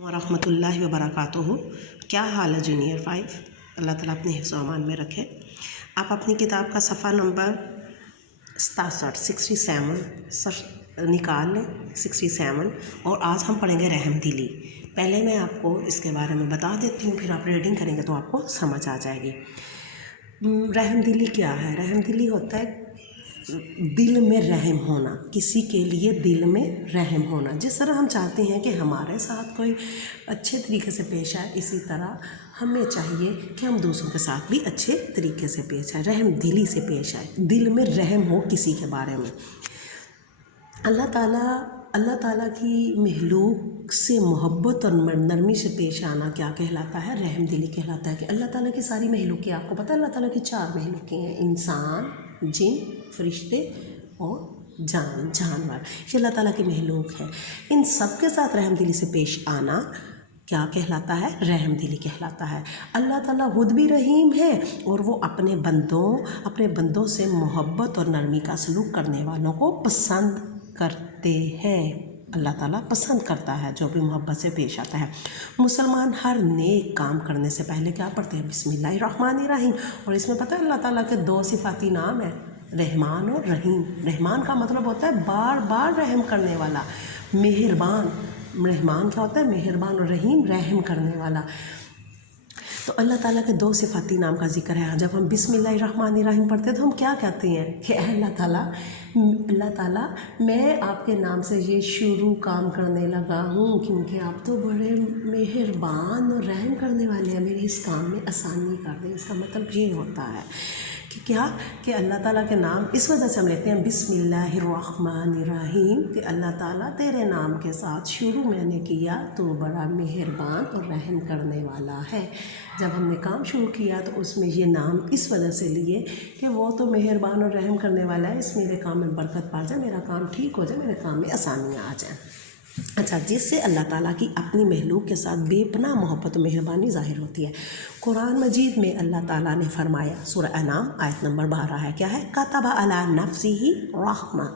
ورحمۃ اللہ وبرکاتہ۔ کیا حال ہے جونیئر 5؟ اللہ تعالیٰ اپنے حفظ و امان میں رکھے۔ آپ اپنی کتاب کا صفحہ نمبر 67 نکال لیں، 67، اور آج ہم پڑھیں گے رحم دلی۔ پہلے میں آپ کو اس کے بارے میں بتا دیتی ہوں، پھر آپ ریڈنگ کریں گے تو آپ کو سمجھ آ جائے گی۔ رحم دلی کیا ہے؟ رحم دلی ہوتا ہے دل میں رحم ہونا، کسی کے لیے دل میں رحم ہونا۔ جس طرح ہم چاہتے ہیں کہ ہمارے ساتھ کوئی اچھے طریقے سے پیش آئے، اسی طرح ہمیں چاہیے کہ ہم دوسروں کے ساتھ بھی اچھے طریقے سے پیش آئے، رحم دلی سے پیش آئے، دل میں رحم ہو کسی کے بارے میں۔ اللہ تعالیٰ کی مخلوق سے محبت اور نرمی سے پیش آنا کیا کہلاتا ہے؟ رحم دلی کہلاتا ہے۔ کہ اللہ تعالیٰ کی ساری مخلوقیں، آپ کو پتہ ہے اللہ تعالیٰ کی 4 مخلوقیں ہیں: انسان، جن، فرشتے اور جانور۔ یہ اللہ تعالیٰ کی مخلوق ہے۔ ان سب کے ساتھ رحم دلی سے پیش آنا کیا کہلاتا ہے؟ رحم دلی کہلاتا ہے۔ اللہ تعالیٰ خود بھی رحیم ہے، اور وہ اپنے بندوں سے محبت اور نرمی کا سلوک کرنے والوں کو پسند کرتے ہیں۔ اللہ تعالیٰ پسند کرتا ہے جو بھی محبت سے پیش آتا ہے۔ مسلمان ہر نیک کام کرنے سے پہلے کیا پڑھتے ہیں؟ بسم اللہ الرحمن الرحیم۔ اور اس میں پتہ ہے اللہ تعالیٰ کے 2 صفاتی نام ہیں، رحمان اور رحیم۔ رحمان کا مطلب ہوتا ہے بار بار رحم کرنے والا، مہربان۔ رحمان کیا ہوتا ہے؟ مہربان، اور رحیم رحم کرنے والا۔ تو اللہ تعالیٰ کے 2 صفاتی نام کا ذکر ہے۔ جب ہم بسم اللہ الرحمن الرحیم پڑھتے ہیں تو ہم کیا کہتے ہیں کہ اے اللہ تعالیٰ میں آپ کے نام سے یہ شروع کام کرنے لگا ہوں، کیونکہ آپ تو بڑے مہربان اور رحم کرنے والے ہیں، میرے اس کام میں آسانی کر دیں۔ اس کا مطلب یہ ہوتا ہے کہ اللہ تعالیٰ کے نام اس وجہ سے ہم لیتے ہیں بسم اللہ الرحمن الرحیم، کہ اللہ تعالیٰ تیرے نام کے ساتھ شروع میں نے کیا تو بڑا مہربان اور رحم کرنے والا ہے۔ جب ہم نے کام شروع کیا تو اس میں یہ نام اس وجہ سے لیے کہ وہ تو مہربان اور رحم کرنے والا ہے، اس میرے کام میں برکت پا جائے، میرا کام ٹھیک ہو جائے، میرے کام میں آسانیاں آ جائیں۔ اچھا، جس سے اللہ تعالیٰ کی اپنی مخلوق کے ساتھ بے پناہ محبت و مہربانی ظاہر ہوتی ہے۔ قرآن مجید میں اللہ تعالیٰ نے فرمایا، سورہ انعام آیت نمبر 12 ہے، کیا ہے؟ کتب علی نفسہ رحمہ۔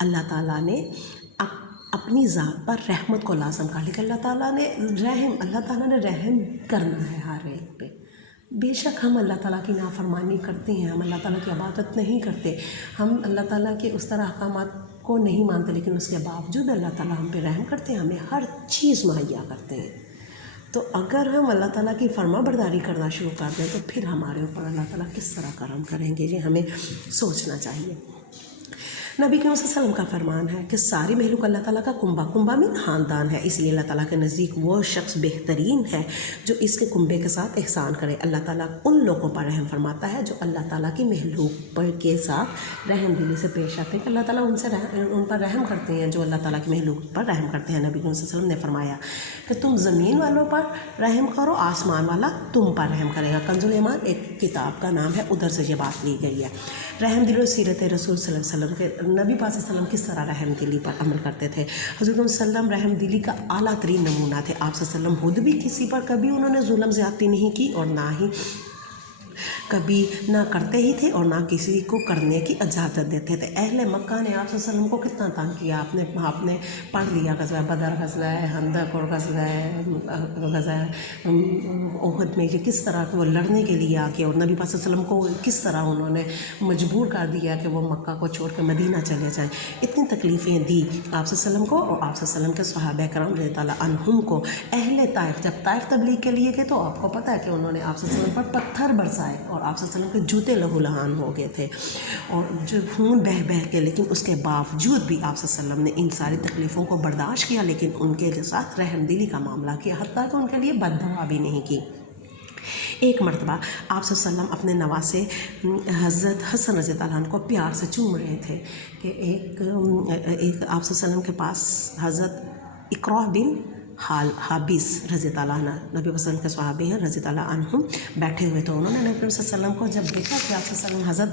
اللہ تعالیٰ نے اپنی ذات پر رحمت کو لازم کر لیا کہ اللہ تعالیٰ نے رحم کرنا ہے ہر ایک پہ۔ بے شک ہم اللہ تعالیٰ کی نافرمانی کرتے ہیں، ہم اللہ تعالیٰ کی عبادت نہیں کرتے، ہم اللہ تعالیٰ کے اس طرح احکامات کو نہیں مانتے، لیکن اس کے باوجود اللہ تعالیٰ ہم پہ رحم کرتے ہیں، ہمیں ہر چیز مہیا کرتے ہیں۔ تو اگر ہم اللہ تعالیٰ کی فرما برداری کرنا شروع کر دیں تو پھر ہمارے اوپر اللہ تعالیٰ کس طرح کرم کریں گے، یہ ہمیں سوچنا چاہیے۔ نبی کریم صلی اللہ علیہ وسلم کا فرمان ہے کہ ساری مخلوق اللہ تعالیٰ کا کنبہ میں خاندان ہے، اس لیے اللہ تعالیٰ کے نزدیک وہ شخص بہترین ہے جو اس کے کنبے کے ساتھ احسان کرے۔ اللہ تعالیٰ ان لوگوں پر رحم فرماتا ہے جو اللہ تعالیٰ کی مخلوق پر کے ساتھ رحم دلی سے پیش آتے ہیں، کہ اللہ تعالیٰ ان پر رحم کرتے ہیں جو اللہ تعالیٰ کی مخلوق پر رحم کرتے ہیں۔ نبی کریم صلی اللہ علیہ وسلم نے فرمایا کہ تم زمین والوں پر رحم کرو، آسمان والا تم پر رحم کرے گا۔ کنز الایمان ایک کتاب کا نام ہے، ادھر سے یہ بات لی گئی ہے۔ رحم دلی اور سیرت رسول صلی اللہ علیہ وسلم کے نبی پاک صلی اللہ علیہ وسلم کس طرح رحم دلی پر عمل کرتے تھے۔ حضرت صلی اللہ علیہ وسلم رحم دلی کا اعلیٰ ترین نمونہ تھے۔ آپ صلی اللہ علیہ وسلم خود بھی کسی پر کبھی انہوں نے ظلم زیادتی نہیں کی، اور نہ کرتے ہی تھے اور نہ کسی کو کرنے کی اجازت دیتے تھے۔ اہل مکہ نے آپ صلی اللہ علیہ وسلم کو کتنا تنگ کیا، آپ نے پڑھ لیا غزوہ بدر، غزوہ خندق اور غزوہ احد میں یہ کس طرح وہ لڑنے کے لیے آ کے، اور نبی پاک صلی اللہ علیہ وسلم کو کس طرح انہوں نے مجبور کر دیا کہ وہ مکہ کو چھوڑ کے مدینہ چلے جائیں۔ اتنی تکلیفیں دی آپ صلی اللہ علیہ وسلم کو اور آپ صلی اللہ علیہ وسلم کے صحابہ کرام رضی اللہ عنہم کو۔ اہل طائف جب طائف تبلیغ کے لیے گئے تو آپ کو پتہ ہے کہ انہوں نے آپ صلی اللہ علیہ وسلم پر پتھر برسائے، اور آپ صلی اللہ علیہ وسلم کے جوتے لہو لہان ہو گئے تھے، اور جو خون بہہ کے، لیکن اس کے باوجود بھی آپ صلی اللہ علیہ وسلم نے ان ساری تکلیفوں کو برداشت کیا، لیکن ان کے ساتھ رحم دلی کا معاملہ کیا، حتیٰ کہ ان کے لیے بد دعا بھی نہیں کی۔ ایک مرتبہ آپ صلی اللہ علیہ وسلم اپنے نواسے حضرت حسن رضی اللہ عنہ کو پیار سے چوم رہے تھے کہ ایک آپ صلی اللہ علیہ وسلم کے پاس حضرت اقرا بن حابس رضی اللہ عنہ، نبی وسلم کے صحابی ہیں رضی اللہ عنہم، بیٹھے ہوئے تو انہوں نے نبی صلی اللہ علیہ وسلم کو جب دیکھا کہ آپ صلی اللہ علیہ وسلم حضرت